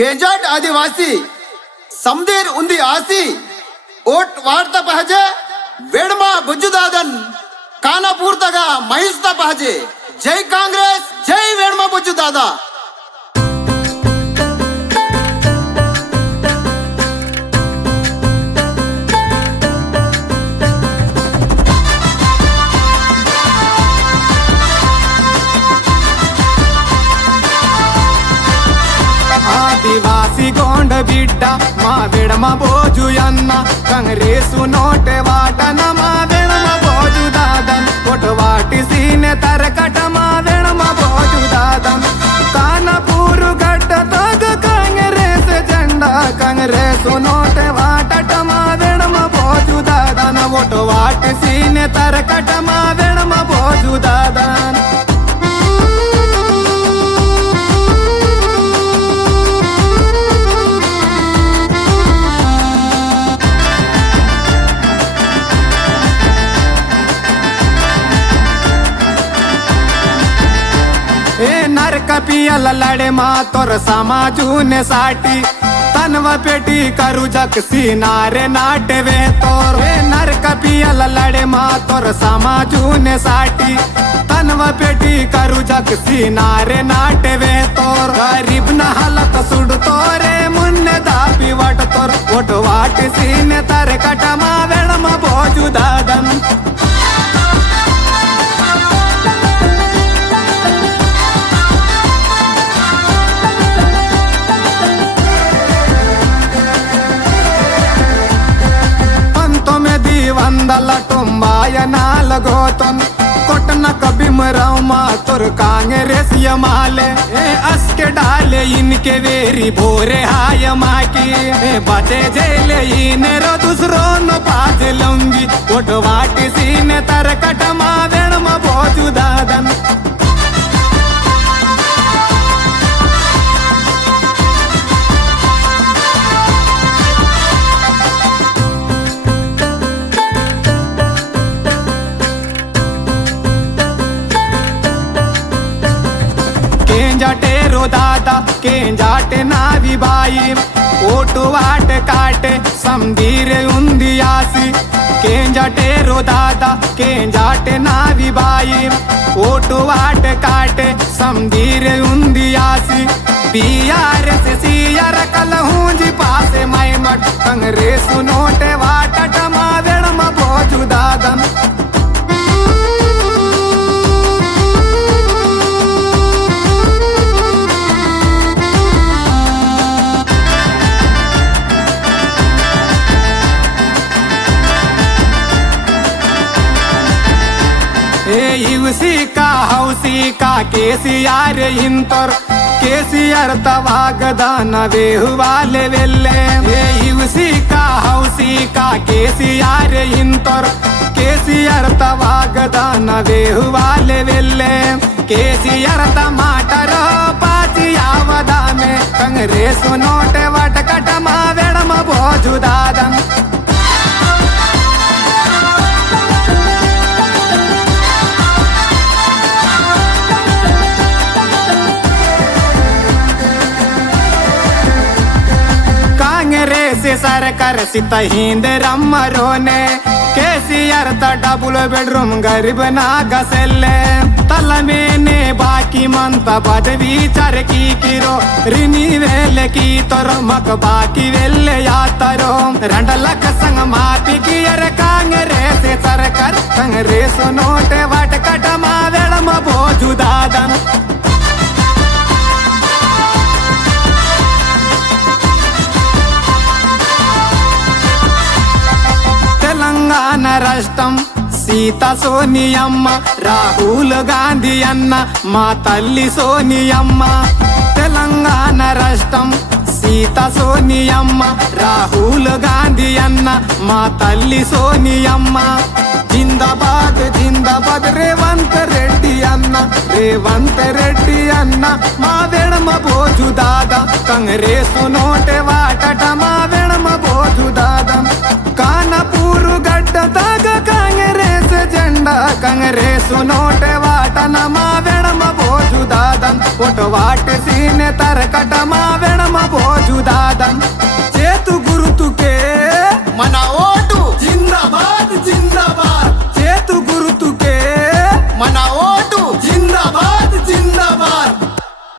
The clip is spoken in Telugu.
केजाट आदिवासी समदेर उंदी आसी ओट वार्ता पाहिजे वेडमा बुज्जुदादन कानापूर्तगा महिस्ता पाहिजे। जय कांग्रेस, जय वेडमा बुज्जुदादा। ఆదివాసి గోండ బిడ్డ మా విడమ బోజు అన్న కాంగ్రెసు నోటె వాటన మా విడమ బోజు దాదన్ కొటవాటి సీనె తరకట మా విడమ బోజు దాదన్ కానపూరు గడ్డ తగ కాంగ్రెస్ జెండా కాంగ్రెసు నోటె వాటట మా విడమ బోజు దాదన్ కొటవాటి సీనె తరకట మా విడమ బోజు దాదన్। नरक पियल लड़े मा तोर समाजू ने साटी तनव पेटी करू जक सीनारे नाटवे तोर। नरक पियल लड़े मा तोर समाजू ने साटी तनव पेटी करू जक सीनारे नाटवे तोर। गरीब न हालत सुड तोरे मुन्ने दापी वट तोर ओट वाट सीने तर कटमा वेणम बोजू दादन। వందల తొంభై నాలుగోతోన్ కొట్టన కబిమరావు మా తోర్ కాంగ్రెస్ యమాలే अस्के डाले इनके वेरी भोरे हाय माकी बचे जेले इने रो दूसरो नो पाज लंगी ओट वाटी सीने तरकट मा वेणम बोजू दादन। केंजाटे रो दादा केंजाटे नावी बाई ओटु वाट काटे समदीरे उंदी आसी। केंजाटे रो दादा केंजाटे नावी बाई ओटु वाट काटे समदीरे उंदी आसी। बियार से सियार कलहूं जी पासे माई मट कांग्रेस नोटे वाटट मा वेणम बोजू दादन। इवसी का हौसी का केसीआर इंतोर केसीआर तवागदान वेहुवाले वेल्ले। इवसी का हौसी का केसीआर इंतोर केसीआर तवागदान वेहुवाले वेल्ले। केसीआर टमाटर पाची आवदा में कांग्रेस नोटे वटकट मा वेणम बोजू दादन। सरकार सित हिंद रम्मरोने केसीआर ता डबल बेडरूम गरीब ना गसेले तल मेने बाकी मंता पदवी चर की किरो रिनी वेले की तोर मक बाकी वेले यातरो रंडलक संग मापी की अर कांग्रेस सरकार कांग्रेस नोटे वटकट मा वेणम बोजू दादन। తెలంగాణ రాష్ట్రం సీత సోనియమ్మ రాహుల్ గాంధీ అన్న మా తల్లి సోనియమ్మ। తెలంగాణ రాష్ట్రం సీత సోనియమ్మ రాహుల్ గాంధీ అన్న మా తల్లి సోనియమ్మ। జిందాబాద్ జిందాబాద్ రేవంత్ రెడ్డి అన్న రేవంత్ రెడ్డి అన్న మా వెణమ బోజు దాదా కాంగ్రెస్ నోటే వాటట మా వెణమ బోజు దాదా। కానపూరు గడ్డ తగ కాంగ్రెస్ జెండా కాంగ్రెస్ నోటే వాటన మా వెణమ బోజు దాదన్ ఓటు వాటి సీనె తరకట మా